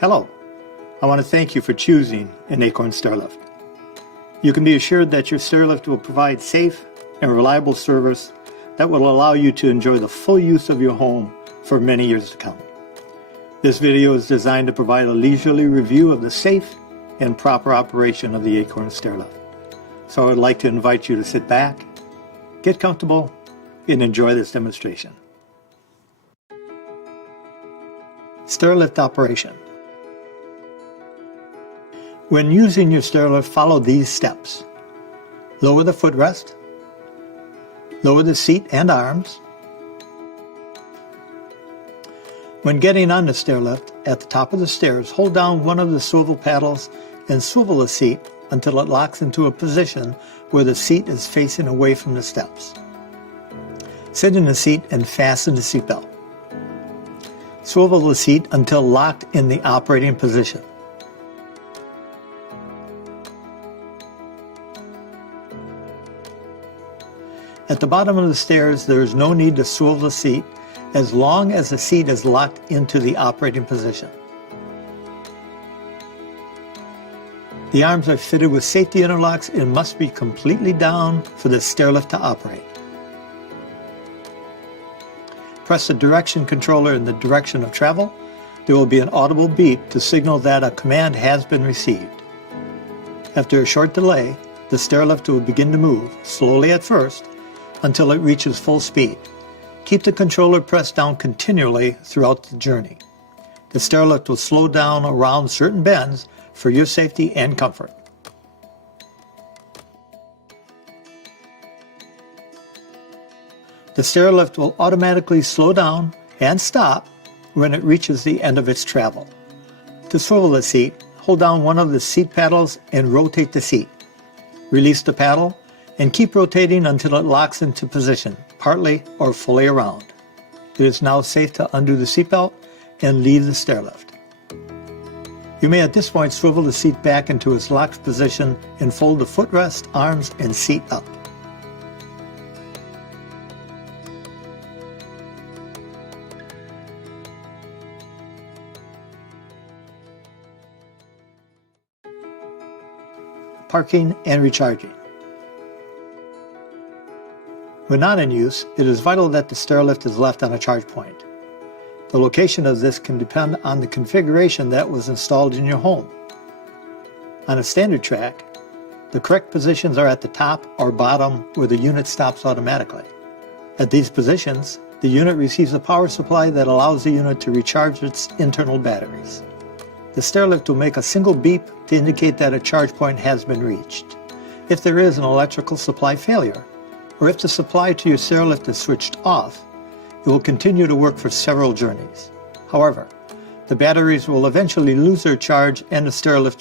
Hello, I want to thank you for choosing an Acorn Stairlift. You can be assured that your Stairlift will provide safe and reliable service that will allow you to enjoy the full use of your home for many years to come. This video is designed to provide a leisurely review of the safe and proper operation of the Acorn Stairlift. So I would like to invite you to sit back, get comfortable, and enjoy this demonstration. Stairlift operation. When using your Stairlift, follow these steps. Lower the footrest, lower the seat and arms. When getting on the Stairlift, at the top of the stairs, hold down one of the swivel paddles and swivel the seat until it locks into a position where the seat is facing away from the steps. Sit in the seat and fasten the seatbelt. Swivel the seat until locked in the operating position. At the bottom of the stairs, there is no need to swivel the seat as long as the seat is locked into the operating position. The arms are fitted with safety interlocks and must be completely down for the Stairlift to operate. Press the direction controller in the direction of travel. There will be an audible beep to signal that a command has been received. After a short delay, the Stairlift will begin to move, slowly at first, until it reaches full speed. Keep the controller pressed down continually throughout the journey. The Stairlift will slow down around certain bends for your safety and comfort. The Stairlift will automatically slow down and stop when it reaches the end of its travel. To swivel the seat, hold down one of the seat paddles and rotate the seat. Release the paddle and keep rotating until it locks into position, partly or fully around. It is now safe to undo the seatbelt and leave the Stairlift. You may at this point swivel the seat back into its locked position and fold the footrest, arms, and seat up. Parking and recharging. When not in use, it is vital that the Stairlift is left on a charge point. The location of this can depend on the configuration that was installed in your home. On a standard track, the correct positions are at the top or bottom where the unit stops automatically. At these positions, the unit receives a power supply that allows the unit to recharge its internal batteries. The Stairlift will make a single beep to indicate that a charge point has been reached. If there is an electrical supply failure, or if the supply to your Stairlift is switched off, it will continue to work for several journeys. However, the batteries will eventually lose their charge and the Stairlift will